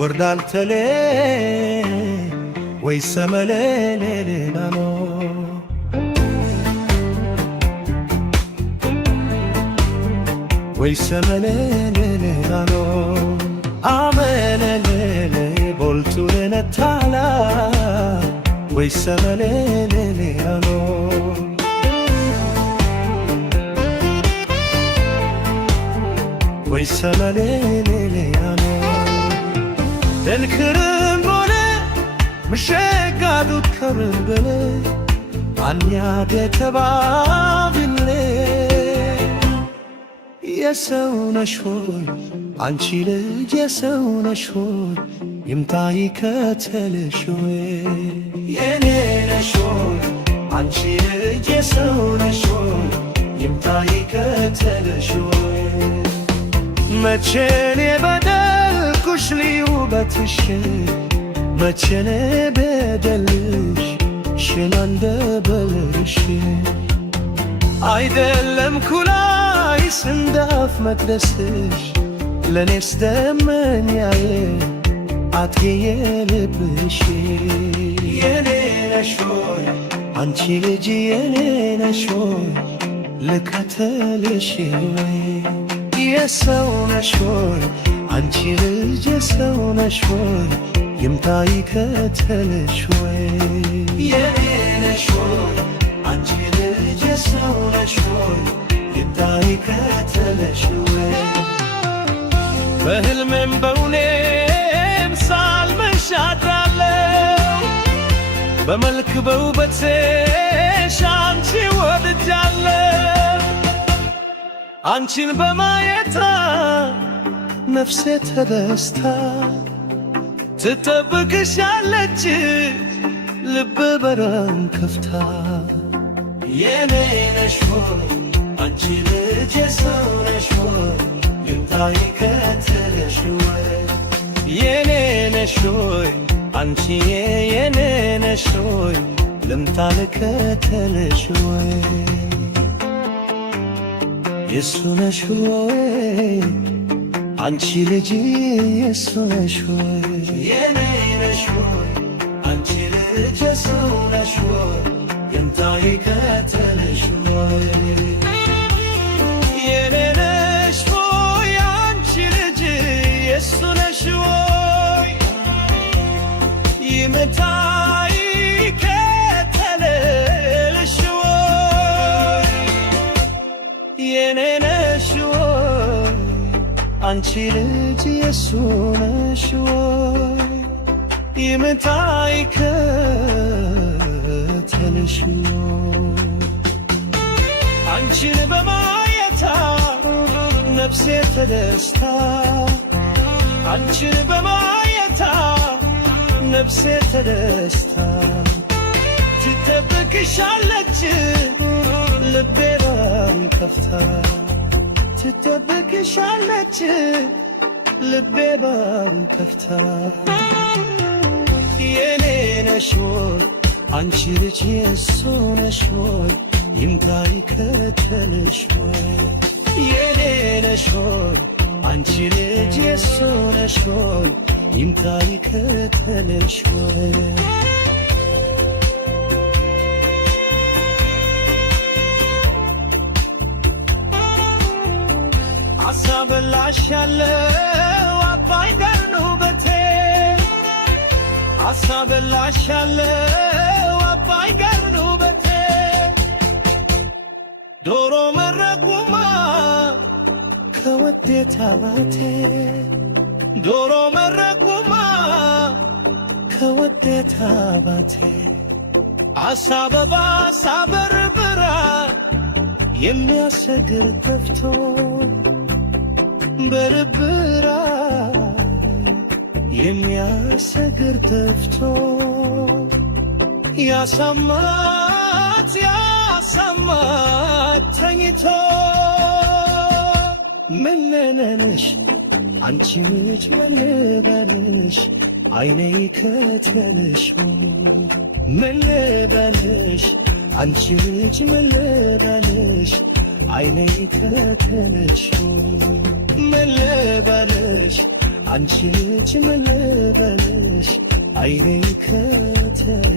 ወርዳል ተሌ ወይ ሰመለሌላኖ ወይ ሰመለሌላኖ አመለሌሌ ቦልቱ ነታላ ወይ ሰመለሌላኖ ወይ ሰመለሌላኖ الكرم بوله مشاقادو تكرم بله عنيادة تبابله يسونا شوي عنشي لج يسونا شوي يمتاي كتل شوي ينينا شوي عنشي لج يسونا شوي يمتاي كتل شوي ما تشيني بدل كشلي وبتش ما تشني بدلش شلون دبلش አይደለም ኩላይ ስንዳፍ መድረስሽ ለኔስ ደመኛዬ አትጌ ልብሽ የኔ ነሽ ሆይ አንቺ ልጅ የኔ ነሽ ሆይ ልከተልሽ ወይ የሰው ነሽ ሆይ አንቺ ልጅ የሰው ነሽ ሆይ ይምታ ይከተልሽ ወይ የኔ ነሽ ሆይ አንቺ ልጅ የሰው ነሽ ሆይ ይምታ ይከተልሽ ወይ በህልሜም በውኔም ሳልመሽ አድራለሁ በመልክ በውበትሽ አንቺ ወድጃለሁ አንቺን በማየታ ነፍሴ ተደስታ ትጠብቅሻለች ልብ በራን ከፍታ የኔ ነሽ ሆይ አንቺ ልጅ የሰው ነሽ ሆይ ይምታ ይከተልሽ ወይ የኔ ነሽ ሆይ አንቺ የኔ ነሽ ሆይ ልምታ ልከተልሽ ወይ የሱ ነሽ ሆይ አንቺ ልጅ የሱ ነሽ ሆይ የኔ ነሽ ሆይ አንቺ ልጅ የሱ ነሽ ሆይ ይምታ ይከተልሽ ወይ የኔ ነሽ ሆይ አንቺ ልጅ የሱ ነሽ ሆይ ይምታ ይከተልሽ ወይ የኔ ነሽ ሆይ አንቺ ልጅ የሱ ነሽ ወይ ይምታ ይከተልሽ ወይ አንቺን በማየታ ነፍሴ ተደስታ አንቺን በማየታ ነፍሴ ተደስታ ትጠብቅሻለች ልቤ ባን ከፍታ ትጠብቅሻለች ልቤ ባን ከፍታ የኔ ነሽ ሆይ አንቺ ልጅ የሱ ነሽ ሆይ ይምታ ይከተልሽ ወይ የኔ ነሽ ሆይ አንቺ ልጅ የሱ ነሽ ሆይ ይምታ ይከተልሽ ወይ አሳበላሻለው አባይ ጋር ነው በቴ አሳበላሻለው አባይ ጋር ነው በቴ ዶሮ መረቁማ ከወዴታ ባቴ ዶሮ መረቁማ ከወዴታ ባቴ አሳበባ ሳበርብራ የሚያሰግር ተፍቶ በርብራ የሚያሰግር ተፍቶ ያሳማት አይቶ ምን ነነሽ አንቺ ልጅ ምን ልበልሽ አይኔ ከተንሽ ምን ልበልሽ አንቺ ልጅ ምን ልበልሽ አይኔ ከተንሽ ምን ልበልሽ አንቺ ልጅ ምን ልበልሽ አይኔ ከተንሽ